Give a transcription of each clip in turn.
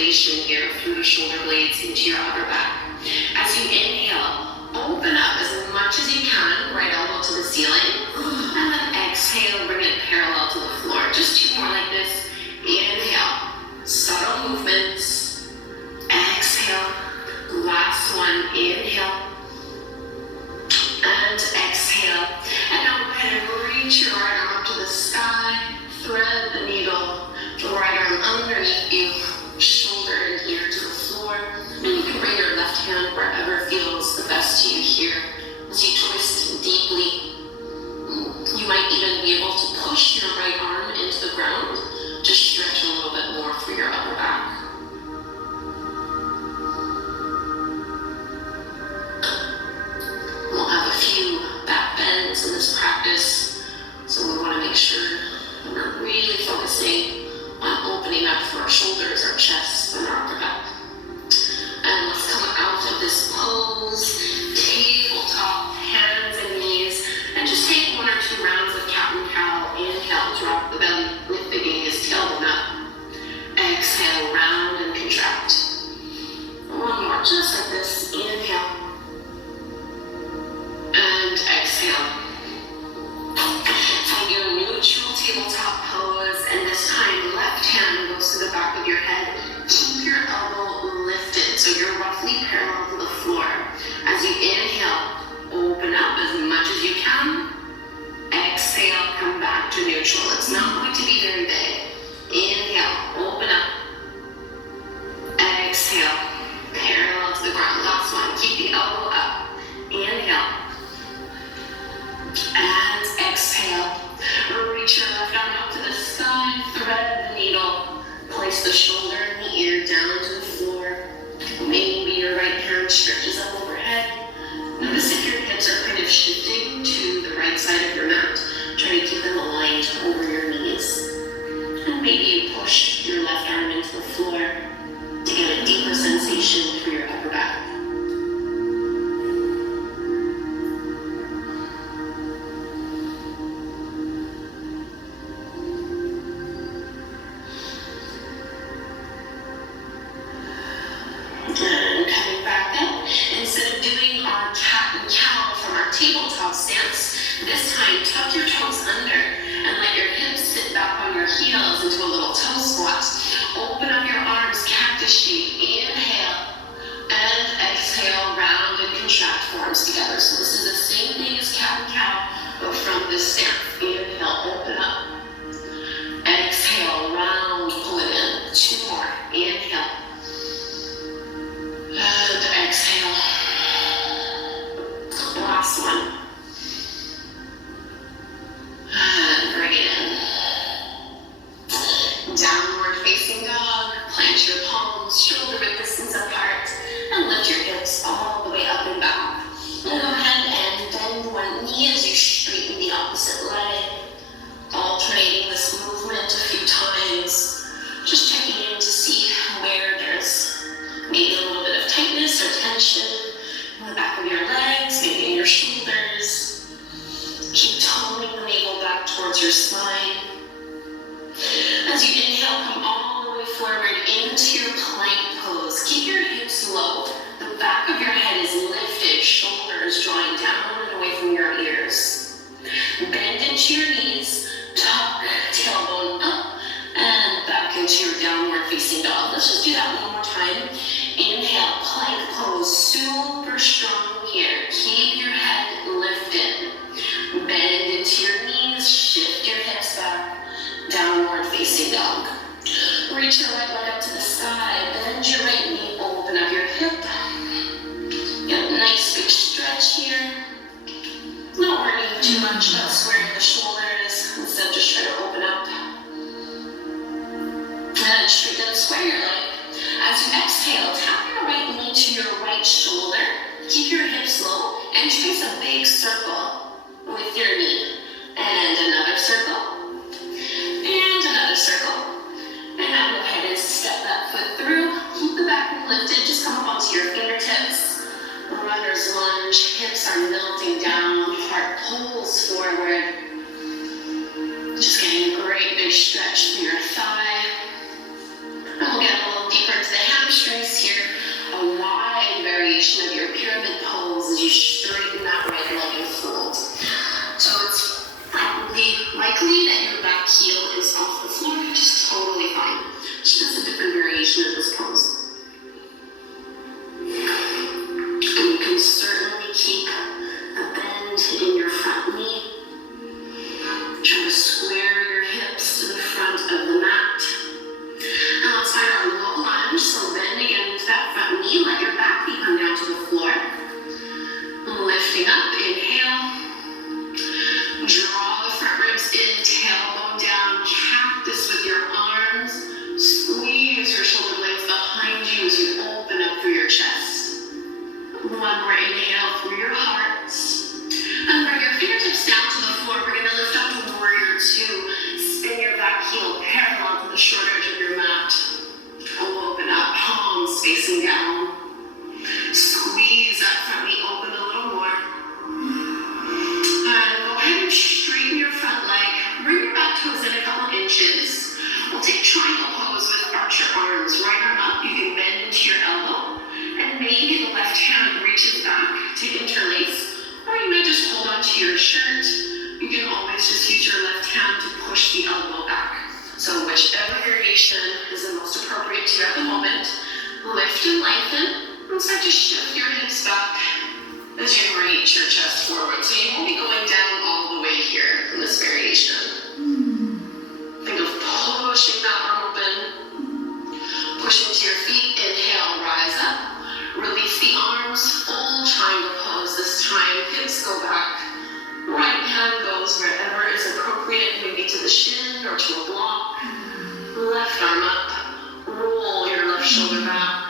activation here through the shoulder blades into your upper back. As you inhale, open up as much as you can, right elbow to the ceiling, and then exhale, bring it parallel to the floor. Just two more like this. Inhale, subtle movements. Exhale, last one. Inhale and exhale. And now go ahead and reach your right arm up to the sky, thread the needle, the right arm underneath you, shoulder and ear to the floor, and you can bring your left hand wherever feels the best to you here as you twist deeply. You might even be able to push your right arm into the ground to stretch a little bit more through your upper back. We'll have a few back bends in this practice, so we want to make sure that we're really focusing on opening up through our shoulders, our chest, and our upper back. And let's come out of this pose, tabletop, hands and knees, and just take one or two rounds of cat and cow. Inhale, drop the belly, lift the gaze, tailbone up. Exhale, round and contract. One more, just like this. Inhale. And exhale. Find your neutral tabletop pose, and this time left hand goes to the back of your head. Keep your elbow lifted so you're roughly parallel to the floor. As you inhale, open up as much as you can. Exhale, come back to neutral. It's not going to be very big. Inhale, open up. Exhale, parallel to the ground. Last one, keep the elbow up. Inhale. And exhale. Reach your left arm up to the sky, thread the needle, place the shoulder and the ear down to the floor. Maybe your right hand stretches up overhead. Notice if your hips are kind of shifting to the right side of your mat. Try to keep them aligned over your knees. And maybe you push your left arm into the floor to get a deeper sensation through your upper back. And coming back up, instead of doing our cat and cow from our tabletop stance, this time tuck your toes under and let your hips sit back on your heels into a little toe squat. Open up your arms, cactus shape. Inhale and exhale, round and contract forearms together. So this is the same thing as cat and cow, but from this stance. Inhale, open up. Exhale, round, pull it in. Two more. Inhale. And exhale. Last one. And bring it in. Downward facing dog. Plant your palms shoulder width distance apart. And lift your hips all the way up and back. And go ahead and bend one knee as you straighten the opposite leg. Alternating this movement a few times. Just checking in to see where there's maybe a little bit of tightness or tension in the back of your legs, maybe in your shoulders. Keep toning the navel back towards your spine. As you inhale, come all the way forward into your plank pose. Keep your hips low. The back of your head is lifted, shoulders drawing down and away from your ears. Bend into your knees, tuck, tailbone up, and back into your downward facing dog. Let's just do that one more time. Inhale, plank pose, super strong here. Keep your head lifted. Bend into your knees, shift your hips back, downward facing dog. Reach your right leg up to the sky, bend your right knee, open up your hip. Get a nice big stretch here. Not worrying too much about squaring the shoulders, instead just try to open up. And straighten and square your leg. As you exhale, tap your right knee to your right shoulder. Keep your hips low and trace a big circle with your knee. And another circle. And another circle. And now go ahead and step that foot through. Keep the back knee lifted. Just come up onto your fingertips. Runner's lunge. Hips are melting down. Heart pulls forward. Just getting a great big stretch through your thigh. And we'll get a little deeper into the as you straighten that right leg and fold. So it's probably likely that your back heel is off the floor, which is totally fine. It's just a different variation of this pose. And you can certainly keep a bend in your front knee. Try to square your hips to the front of the mat. Now let's find our low lunge. So bend again into that front knee. Let your back knee come down to the floor. Lifting up, inhale. Draw the front ribs in, tailbone down. Cactus with your arms. Squeeze your shoulder blades behind you as you open up through your chest. One more inhale through your heart. And bring your fingertips down to the floor. We're going to lift up to warrior two. Spin your back heel parallel to the short edge of your mat. Open up, palms facing down. Squeeze that front knee open a little more. And go ahead and straighten your front leg. Bring your back toes in a couple inches. We'll take triangle pose with arch your arms. Right arm up, you can bend into your elbow. And maybe the left hand reaches back to interlace. Or you may just hold onto your shirt. You can always just use your left hand to push the elbow back. So whichever variation is the most appropriate to you at the moment, lift and lengthen, and start to shift your hips back as you reach your chest forward. So you won't be going down all the way here in this variation. Think of pushing that arm open. Push into your feet, inhale, rise up. Release the arms, full triangle pose this time. Hips go back. Right hand goes wherever is appropriate, maybe to the shin or to a block. Left arm up. Roll your left shoulder back.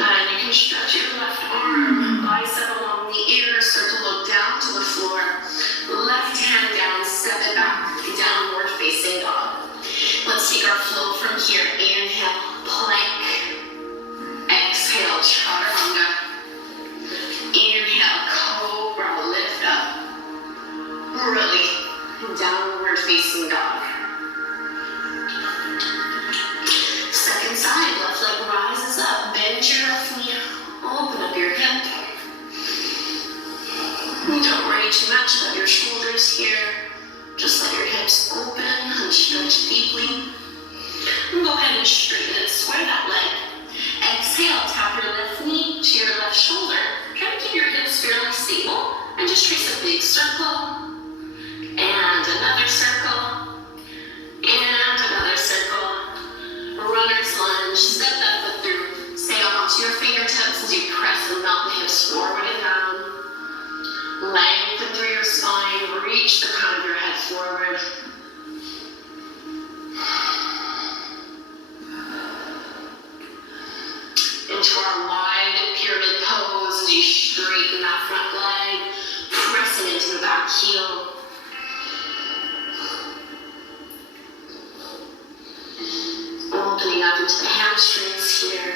And you can stretch your left arm, bicep along the ear, start to look down to the floor. Left hand down, step it back, downward facing dog. Let's take our flow from here. Inhale, plank. Exhale, chaturanga. Inhale, cobra, lift up. Really, downward facing dog. Second side, left leg rises up. Bend your left knee, open up your hip. Don't worry too much about your shoulders here. Just let your hips open and stretch deeply. And go ahead and straighten it, square that leg. Exhale, tap your left knee to your left shoulder. Try to keep your hips fairly stable and just trace a big circle. And another circle. And another circle. Runner's lunge, step that foot through. Stay up onto your fingertips as you press and melt the hips forward and down. Lengthen through your spine, reach the crown of your head forward. Into our wide pyramid pose as you straighten that front leg, pressing into the back heel. Opening up into the hamstrings here.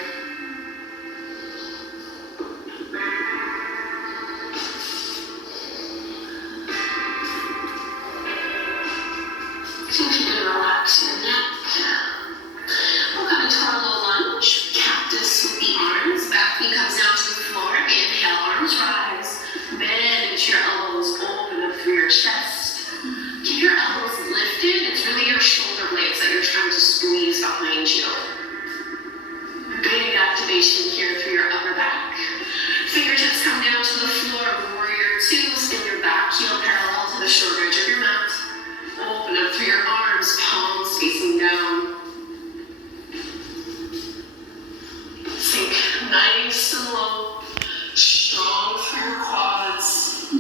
See if you can relax your neck. We'll come into our low lunge. Cactus with the arms. Back knee comes down to the floor. Inhale, arms rise. Bend into your elbows. Open up through your chest. Keep your elbows lifted. It's really your shoulder blades that you're trying to squeeze behind you. Big activation here through your upper back. Fingertips come down to the floor. Warrior two. Spin your back heel parallel to the short edge of your mat. Open up through your arms, palms facing down. Sink nice and low, strong through your quads.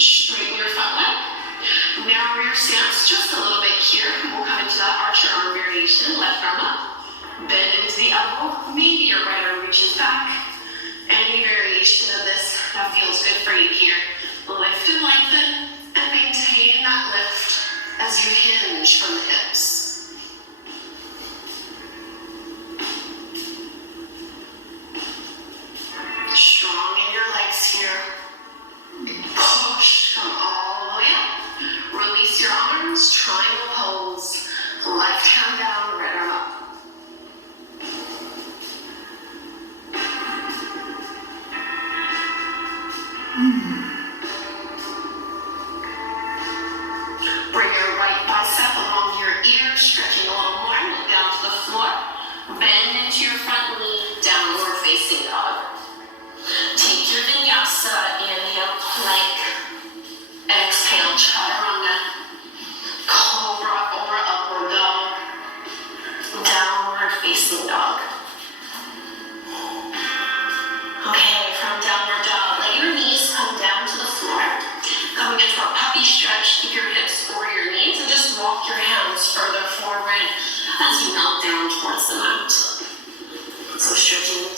Straighten your front leg. Narrow your stance just a little bit here. We'll come into that archer arm variation. Left arm up, bend into the elbow. Maybe your right arm reaches back. Any variation of this that feels good for you here. Lift and lengthen. And maintain that lift as you hinge from the hips.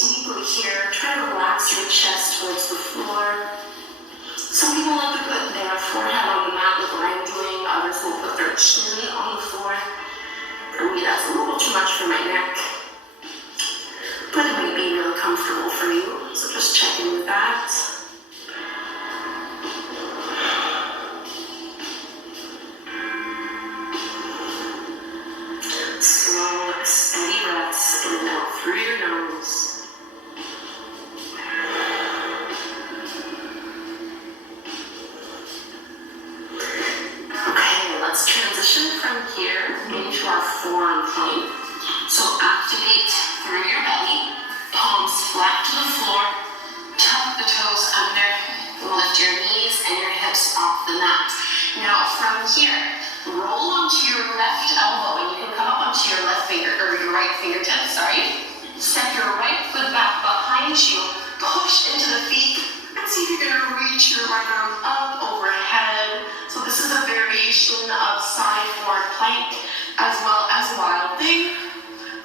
deeply here. Try to relax your chest towards the floor. Some people like to put their forehead on the mat like what I'm doing. Others will put their chin on the floor. For me, that's a little too much for my neck. But it might be really comfortable for you. So just check in with that. Slow, steady breaths in and out through your nose. Let's transition from here into our forearm plank. So activate through your belly, palms flat to the floor, tuck the toes under, lift your knees and your hips off the mat. Now from here, roll onto your left elbow and you can come up onto your left finger, or your right fingertip, Step your right foot back behind you, push into the feet, and see if you're gonna reach your right arm up overhead. So this is a variation of side forward plank as well as wild thing.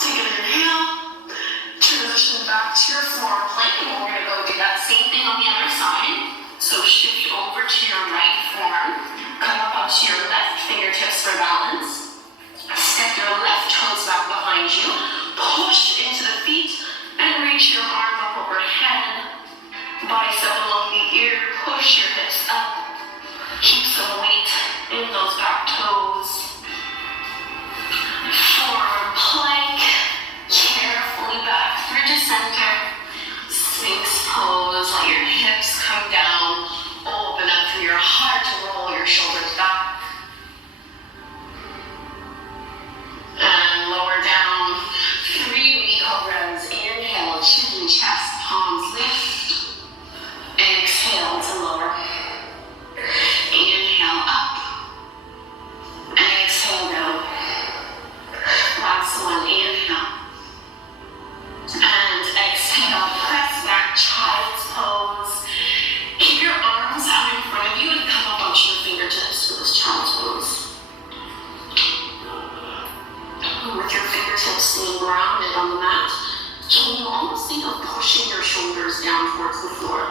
Take an inhale, transition back to your forearm plank, and we're gonna go do that same thing on the other side. So shift over to your right forearm, come up onto your left fingertips for balance. Step your left toes back behind you, push into the feet, and reach your arm up overhead. Bicep along the ear, push your hips up. Keep some weight in those back toes. Forearm plank, carefully back through to center. Sphinx pose, let your hips come down. Open up through your heart to roll your shoulders back. And lower down. 3 mini cobras. Inhale, chin, chest, palms lift. Exhale to lower. Inhale up. Exhale down. Last one, inhale. And exhale, press back, child's pose. Keep your arms out in front of you and come up onto your fingertips for this child's pose. With your fingertips staying grounded on the mat, can you almost think of pushing your shoulders down towards the floor?